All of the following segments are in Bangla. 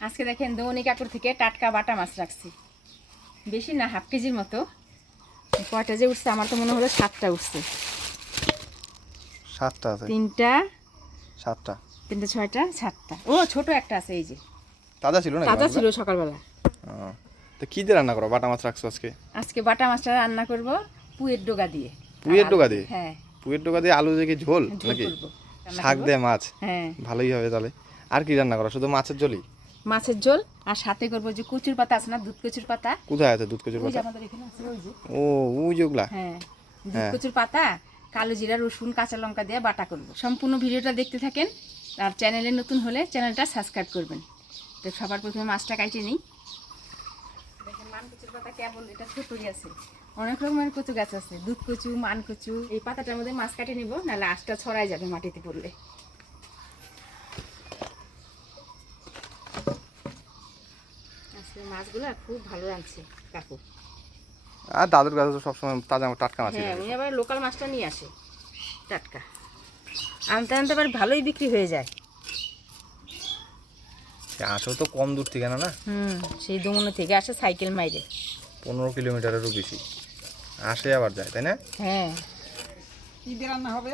আজকে দেখেন দৌনি কাকুর থেকে টাটকা বাটা মাছ রাখছি। বেশি না হাফ কেজির মতো। কয়টা যে উঠছে আমার তো মনে হলো সাতটা উঠছে। সাতটা আছে। তিনটা সাতটা। তিনটা ছয়টা সাতটা। ও ছোট একটা আছে এই যে। তাজা ছিল না তাজা ছিল সকালবেলা। তো কি দিয়ে রান্না করো? বাটা মাছ রাখছো আজকে? আজকে বাটা মাছটা রান্না করব পুয়ের ডোগা দিয়ে। পুঁইয়ের ডোগা দিয়ে? হ্যাঁ। পুয়ের টোকা দিয়ে আলু দিয়ে ঝোল নাকি? শাক। দিয়ে মাছ? হ্যাঁ। ভালোই হবে তাহলে। আর কি রান্না করো? শুধু মাছের ঝোলই? মাছের ঝোল আর সাথে করব যে কচুর পাতা আছে না দুধ কচুর পাতা। কোথায় আছে দুধ কচুর পাতা? আমাদের এখানে আছে ওই যে। ও ওই যেগুলা হ্যাঁ দুধ হ্যাঁ। কচুর পাতা কালো জিরা রসুন কাঁচা লঙ্কা দিয়ে বাটা করব। সম্পূর্ণ ভিডিওটা দেখতে থাকেন আর চ্যানেলে নতুন হলে চ্যানেলটা সাবস্ক্রাইব করবেন। তো সবার প্রথমে মাছটা কাটিয়ে নিই। দেখেন মান কচুর পাতা কেবল এটা ছোটই আছে। অনেক রকমের কচু গাছ আছে দুধ কচু মান কচু। এই পাতাটার মধ্যে মাছ কাটিয়ে নিব নাহলে আঁশটা ছড়াই যাবে মাটিতে পড়লে আজকে মাছগুলো খুব ভালো রাঁধছে কাকু। আর দাদুর কাছে তো সবসময় তাজা টাটকা মাছ হ্যাঁ উনি আবার লোকাল মাছটা নিয়ে আসে টাটকা। আনতে আনতে আবার ভালোই বিক্রি হয়ে যায়। আসো তো কম দূর থেকে না না? হুম সেই দুমনো থেকে আসে সাইকেল মাইরে। পনেরো কিলোমিটারেরও বেশি। আসে আবার যায় তাই না? হ্যাঁ। কি রান্না হবে?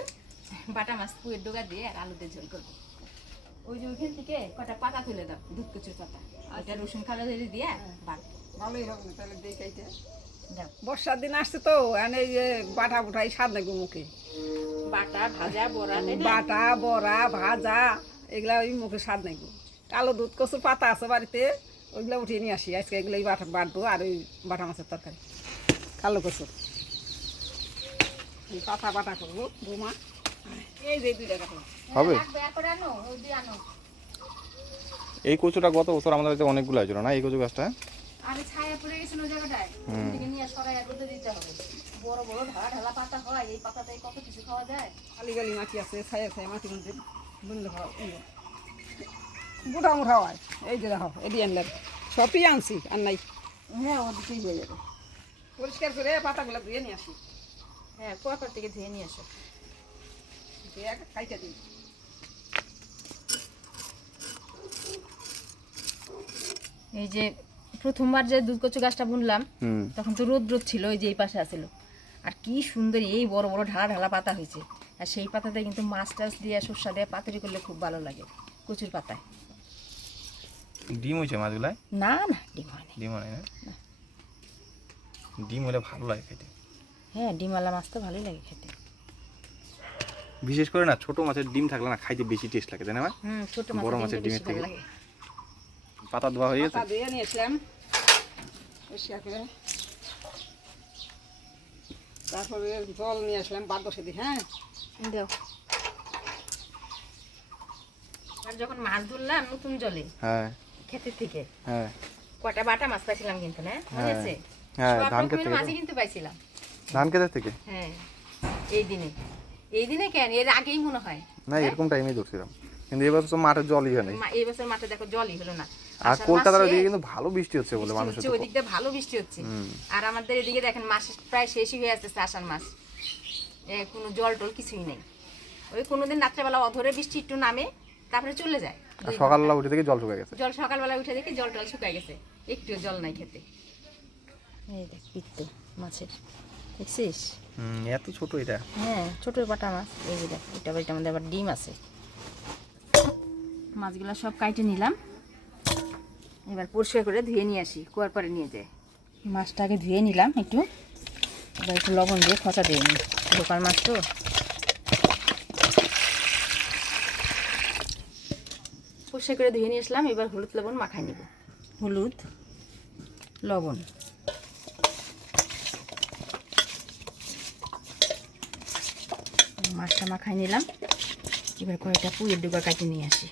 বাটা মাছ পুয়ের ডোগা দিয়ে আর আলুতে ঝোল করব। ওই যে ওইখান থেকে কটা পাতা তুলে দাও দুধ কচুর পাতা। ওইটা রসুন কালো ধরে দিয়ে বাট ভালোই হবে না তাহলে দেখাইতে বর্ষার দিন আসছে তো এনে এই যে বাটা বুটাই স্বাদ নাকি মুখে। বাটা ভাজা বড়া বাটা বড়া ভাজা এগুলা ওই মুখে স্বাদ নাকি কালো দুধ কচুর পাতা আছে বাড়িতে ওইগুলো উঠিয়ে নিয়ে আসি। আজকে এগুলো বাটা বাটবো আর ওই বাটা মাছের তরকারি। কালো কচুর এই পাতা বাটা করব বৌমা। হবে। এই কচুটা গত বছর আমাদের বাড়িতে অনেকগুলো হয়েছিল না এই কচু গাছটা? আরে ছায়া পড়ে গেছিল জায়গাটায়। হুম। নিয়ে সরাই রোদে দিতে হবে। বড় বড় ঢালা ঢালা পাতা হয় এই পাতাতে কত কিছু খাওয়া যায়। আলি গালি মাটি আছে ছায়া ছায়া মাটি মধ্যে বুনলে খাওয়া মোটা মোটা হয় এই যে দেখো এদি আনলেন সবই আনছি আর নাই। হ্যাঁ ওদিকেই হয়ে যাবে। পরিষ্কার করে পাতাগুলো ধুয়ে নিয়ে আসি। হ্যাঁ কুয়াকার থেকে ধুয়ে নিয়ে আসো। দিই এই যে প্রথমবার যে দুধ কচু গাছটা বুনলাম তখন তো রোদ রোদ ছিল ওই যে এই পাশে আছিল। আর কি সুন্দর এই বড় বড় ঢালা ঢালা পাতা হয়েছে। আর সেই পাতাতে কিন্তু মাছ টাছ দিয়ে সর্ষা দিয়ে পাতুরি করলে খুব ভালো লাগে কচুর পাতায়। ডিম হয়েছে মাছগুলাই না না ডিম হয়নি। ডিম হয় না? ডিম হলে ভালো লাগে খেতে। হ্যাঁ ডিমওয়ালা মাছ তো ভালোই লাগে খেতে। বিশেষ করে না ছোট মাছের ডিম থাকলে না খাইতে বেশি টেস্ট লাগে তাই না মা? হুম ছোট বড় মাছের ডিমের থেকে? পাতা ধোয়া হয়ে গেছে? ধুয়ে নিয়ে আসলাম তারপরে জল নিয়ে আসলাম বাদ বসে দিই হ্যাঁ? দাও। আর যখন মাছ ধরলাম নতুন জলে হ্যাঁ। ক্ষেতের থেকে হ্যাঁ। কটা বাটা মাছ পাইছিলাম কিন্তু না? মনে। আছে? হ্যাঁ, ধান ক্ষেত থেকে। মাছই কিন্তু পাইছিলাম। ধান থেকে? হ্যাঁ এই দিনে। এই দিনে কেন? এর আগেই মনে হয়। না এরকম টাইমেই ধরছিলাম। কিন্তু এবার তো মাঠের জলই হয় এই বছর মাঠে দেখো জলই হলো না। আর কলকাতার ওদিকে কিন্তু ভালো বৃষ্টি হচ্ছে বলে মানুষের হচ্ছে, ওদিক ভালো বৃষ্টি হচ্ছে। আর আমাদের এদিকে দেখেন মাস প্রায় শেষই হয়ে আসতেছে আষাঢ় মাস। কোনো জল টল কিছুই নেই। ওই কোনোদিন রাত্রেবেলা অধরে বৃষ্টি একটু নামে তারপরে চলে যায়। সকালবেলা উঠে থেকে জল শুকিয়ে গেছে। জল সকালবেলা উঠে দেখি জল টল শুকায় গেছে। একটু জল নাই খেতে। এই দেখ পিত্তে মাছের। দেখছিস? হুম এত ছোট এটা। হ্যাঁ ছোট বাটা মাছ। এই যে দেখ এটা বাড়িটা আমাদের আবার ডিম আছে। মাছগুলো সব কাইটে নিলাম। এবার পরিষ্কার করে ধুয়ে নিয়ে আসি কুয়ার পরে নিয়ে যাই মাছটা আগে ধুয়ে নিলাম একটু। এবার একটু লবণ দিয়ে খসা দিয়ে নিই। দোকান মাছ তো। পরিষ্কার করে ধুয়ে নিয়ে আসলাম এবার হলুদ লবণ মাখাই নিব। হলুদ। লবণ। মাছটা মাখাই নিলাম। এবার কয়েকটা পুয়ের ডুগা কাটিয়ে নিয়ে আসি।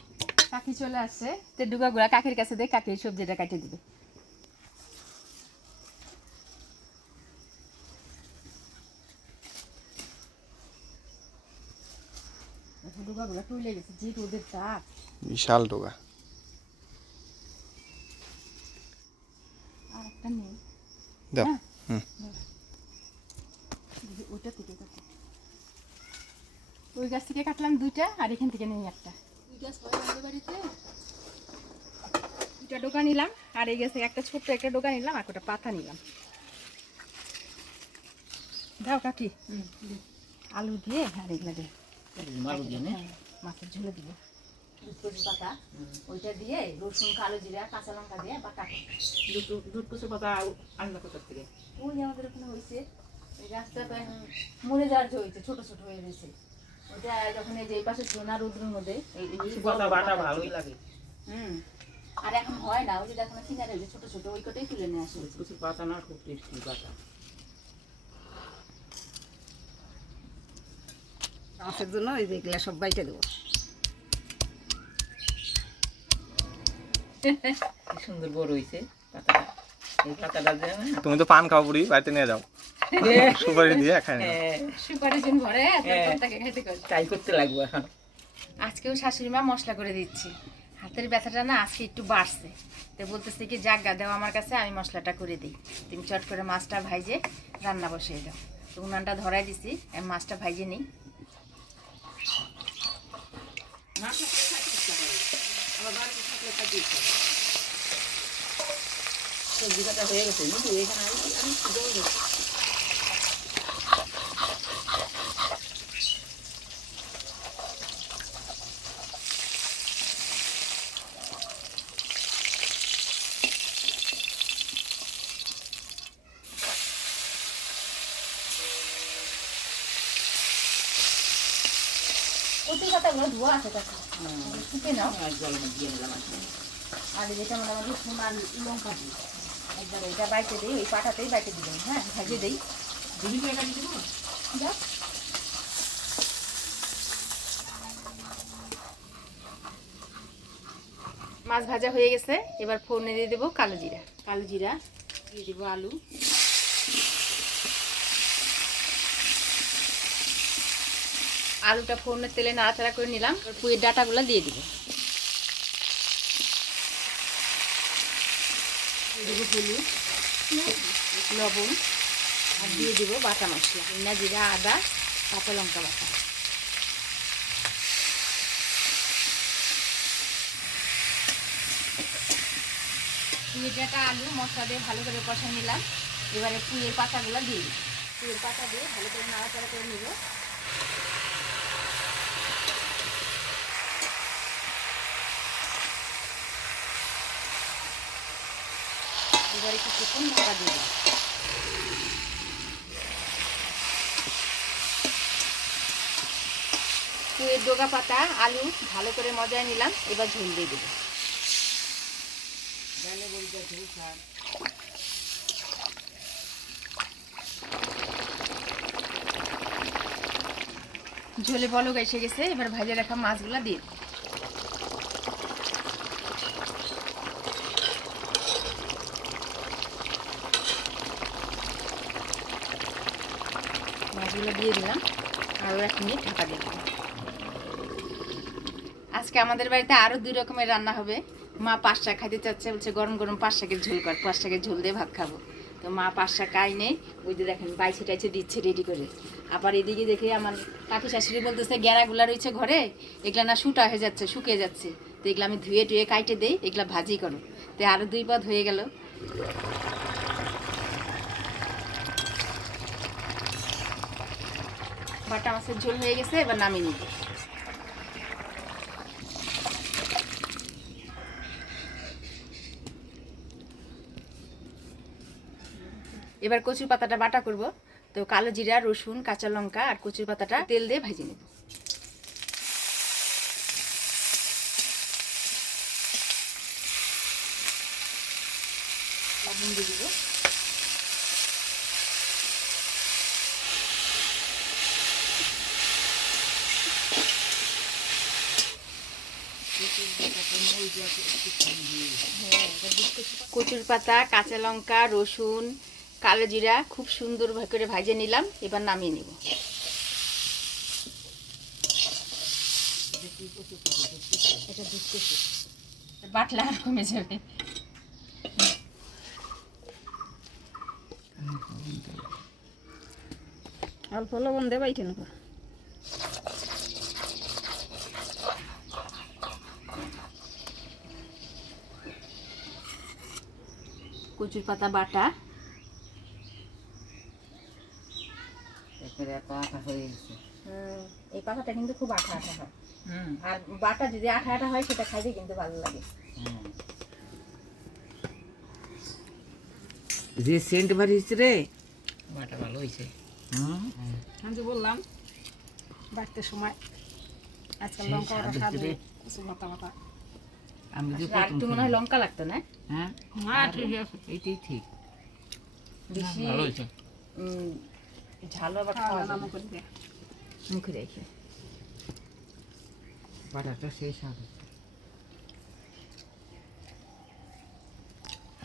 কাকি চলে আসছে। তে ডুগা গুলা কাকির কাছে দিয়ে কাকি সবজিটা কাটিয়ে দিবে। ডুগা গেছে যে রোদের তাপ বিশাল ডোকা আর একটা নেই। দাও। হ্যাঁ। হুম দেখি ওইটা থেকে কাটো ওই গাছ থেকে কাটলাম দুইটা আর এখান থেকে নেই একটা। দুই গাছ হয় আমাদের বাড়িতে। ডোকা নিলাম আর এই গেছে একটা ছোট্ট একটা ডোকা নিলাম আর একটা পাতা নিলাম। দাও কাকি আলু দিয়ে আর এগুলো দিয়ে হ্যাঁ, মাছের ঝুলে দিব পাতা ওইটা দিয়ে রসুন কালো জিরা কাঁচা লঙ্কা দিয়ে বাটা দুধ কুচু পাতা আনলো কোথার থেকে ওই আমাদের ওখানে হয়েছে গাছটা তো এখন মরে যাওয়ার হয়েছে ছোট ছোট হয়ে রয়েছে যখন এই যে এই পাশে রোদ্রের মধ্যে বাটা ভালোই লাগে। হুম। আর এখন হয় না ওই যে দেখো না কিনারে ওই যে ছোট ছোট ওই কটাই তুলে নিয়ে আসে। কুচু পাতা না খুব টেস্টি পাতা। মাছের জন্য এই যে এগুলা সব বাইটে দেবো। সুন্দর বড় হয়েছে পাতাটা। এই পাতাটা তুমি তো পান খাও বুড়ি বাড়িতে নিয়ে যাও। সুপারি দিয়ে খাই না হ্যাঁ, সুপারি জিন ভরে হ্যাঁ। তাকে খাইতে করে তাই করতে লাগবে এখন। আজকেও শাশুড়ি মা মশলা করে দিচ্ছি। হাতের ব্যথাটা না আজকে একটু বাড়ছে। তো বলতেছে কি জাগা দাও আমার কাছে আমি মশলাটা করে দিই। তুমি চট করে মাছটা ভাইজে রান্না বসিয়ে দাও। তো উনানটা ধরাই দিছি আমি মাছটা ভাইজে নিই। সবজি হয়ে গেছে আমি কচি পাতাগুলো ধোয়া আছে কাছে শুকে নাও জল দিয়ে নিলাম আর যেটা রসুন আর লঙ্কা দিই একবার এটা বাইটে দিই ওই পাটাতেই বাইটে দিবেন হ্যাঁ ভাজে দিই এটা দিয়ে দেবো? যাও মাছ ভাজা হয়ে গেছে, এবার ফোড়নে দিয়ে দেবো কালো জিরা কালো জিরা, দিয়ে দেবো আলু আলুটা ফোড়নের তেলে নাড়াচাড়া করে নিলাম পুয়ের ডাটাগুলো দিয়ে দিব। লবণ, আর দিয়ে দিব বাটা মশলা, ধনিয়া জিরা, আদা, কাঁচা লঙ্কা বাটা। পুয়ের আলু, মশলা দিয়ে ভালো করে কষা নিলাম। এবারে পুয়ের পাতাগুলো দিয়ে দিই পুয়ের পাতা দিয়ে ভালো করে নাড়াচাড়া করে নিব। এবারে কিছুক্ষণ ঢাকা দিয়ে দিই পুয়ের ডোকা পাতা, আলু, ভালো করে মজায় নিলাম, এবার ঝোল দিয়ে দেবো। ঝোলে বলক এসে গেছে, এবার ভাজে রাখা মাছগুলা দিয়ে দিই। মাছগুলো দিয়ে দিলাম আরও এক মিনিট ঢাকা দিয়ে দিলাম আজকে আমাদের বাড়িতে আরও দুই রকমের রান্না হবে। মা পাঁচ শাক খাইতে চাচ্ছে, বলছে গরম গরম পাঁচ শাকের ঝোল কর, পাঁচ শাকের ঝোল দিয়ে ভাত খাব। তো মা পাঁচ শাক আই নেই, ওই যে দেখেন বাইছে টাইছে দিচ্ছে রেডি করে। আবার এদিকে দেখে আমার কাকি শাশুড়ি বলতেছে গ্যারাগুলা রয়েছে ঘরে, এগুলা না শুটা হয়ে যাচ্ছে, শুকিয়ে যাচ্ছে। তো এগুলো আমি ধুয়ে টুয়ে কাইটে দেই, এগুলা ভাজি করো। তো আরও দুই পদ হয়ে গেল। বাটা মাছের ঝোল হয়ে গেছে, এবার নামিয়ে নিব। এবার কচুর পাতাটা বাটা করব। তো কালো জিরা, রসুন, কাঁচা লঙ্কা আর কচুর পাতাটা তেল দিয়ে ভেজে নেব। লবণ দিয়ে দিব। কচুর পাতা কাঁচা লঙ্কা রসুন কালো জিরা খুব সুন্দর করে ভাজে নিলাম এবার নামিয়ে নিব। এটা দুধ কচু। বাটলা আর কমে যাবে। অল্প লবণ দে বাইটে কচুর পাতা বাটা। হয়ে এই পাতাটা কিন্তু খুব আঠা আঠা হয়। আর বাটা যদি আঠা আঠা হয় সেটা খাইতে কিন্তু ভালো লাগে। হুম। যে সেন্ট বাড়িয়েছে রে। বাটা ভালো হয়েছে। আমি যে বললাম বাড়তে সময় আজকাল লঙ্কা। কিছু মাথা মাথা আমি যে একটু মনে হয় লঙ্কা লাগতো না? হ্যাঁ? না ঠিক। বেশি ভালো হয়েছে। ঝাল আবার খাওয়া খাওয়া মুখে রেখে বাটাটা সেই স্বাদ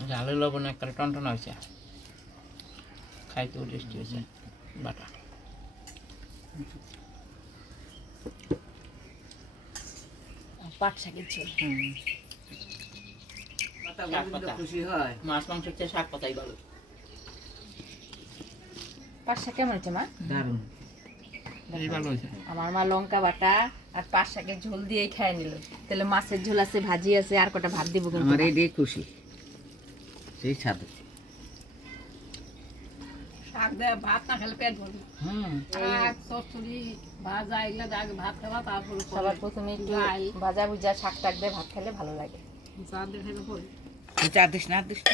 ঝালের লবণ একটা টনটন হয়েছে। খাইতেও টেস্টি হয়েছে বাটা। পাট শাকের ঝোল। শাক পাতা। খুশি হয়। মাছ মাংসের চেয়ে শাক পাতাই ভালো। পাট কেমন হচ্ছে মা? দারুণ। এই ভালো হয়েছে। আমার মা লঙ্কা বাটা আর পাট শাকের ঝোল দিয়েই খেয়ে নিল। তাহলে মাছের ঝোল আছে ভাজি আছে আর কটা ভাত দিব আমার খুশি। সেই শাক দেয় ভাত না খেলে পেট ভরবে। শাক ভাজা এগুলো আগে ভাত খাওয়া তারপরে সবার প্রথমে একটু ভাজা ভুজা শাক টাক দিয়ে ভাত খেলে ভালো লাগে। যা দেখে পরে। দিস না দিস না।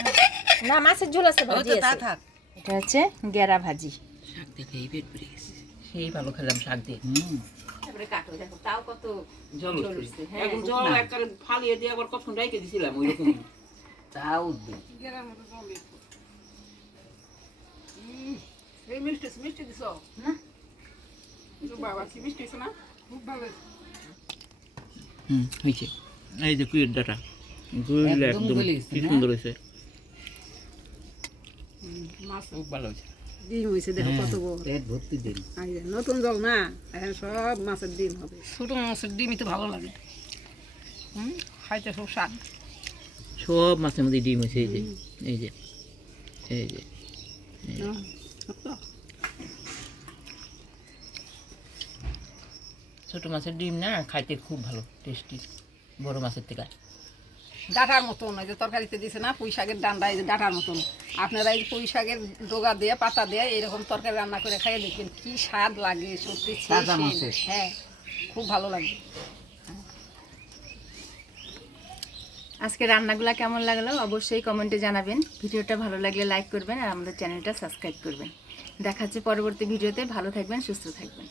না মাছের ঝোল আছে ভাজি আছে। থাক। এটা হচ্ছে গেরা ভাজি। শাক দেখে এই পেট পড়ে গেছে। সেই ভালো খেলাম শাক দিয়ে হুম। তারপরে কাটো দেখো তাও কত জল জল উঠছে, হ্যাঁ। জল একবারে ফালিয়ে দিয়ে আবার কখন রেখে দিছিলাম ওই রকম তা উঠবে। গেরার মতো জল এই মিষ্টি মিষ্টি দিছ? না। বাবা কি মিষ্টি না? খুব ভালো হুম হয়েছে। এই যে কুয়ের ডাটা। গুইলে একদম একদম গলে গেছে, কি সুন্দর হয়েছে। মাছ খুব ভালো হয়েছে। ডিম হয়েছে দেখো কত বড়। পেট ভর্তি দিন। নতুন জল না? এখন সব মাছের ডিম হবে। ছোট মাছের ডিমই তো ভালো লাগে। হুম খাইতে খুব স্বাদ। সব মাছের মধ্যে ডিম হয়েছে এই যে এই যে এই যে ছোট মাছের ডিম না খাইতে খুব ভালো টেস্টি বড় মাছের থেকে। ডাঁটার মতন ওই যে তরকারিতে দিছে না পুঁই শাকের ডান্ডা এই যে ডাঁটার মতন। আপনারা এই পুঁই শাকের ডোগা দিয়ে পাতা দিয়ে এরকম তরকারি রান্না করে খাইয়ে দেখবেন কি স্বাদ লাগে সত্যি। হ্যাঁ খুব ভালো লাগে। আজকে রান্নাগুলা কেমন লাগল অবশ্যই কমেন্টে জানাবেন। ভিডিওটা ভালো লাগলে লাইক করবেন আর আমাদের চ্যানেলটা সাবস্ক্রাইব করবেন। দেখা হচ্ছে পরবর্তী ভিডিওতে ভালো থাকবেন সুস্থ থাকবেন।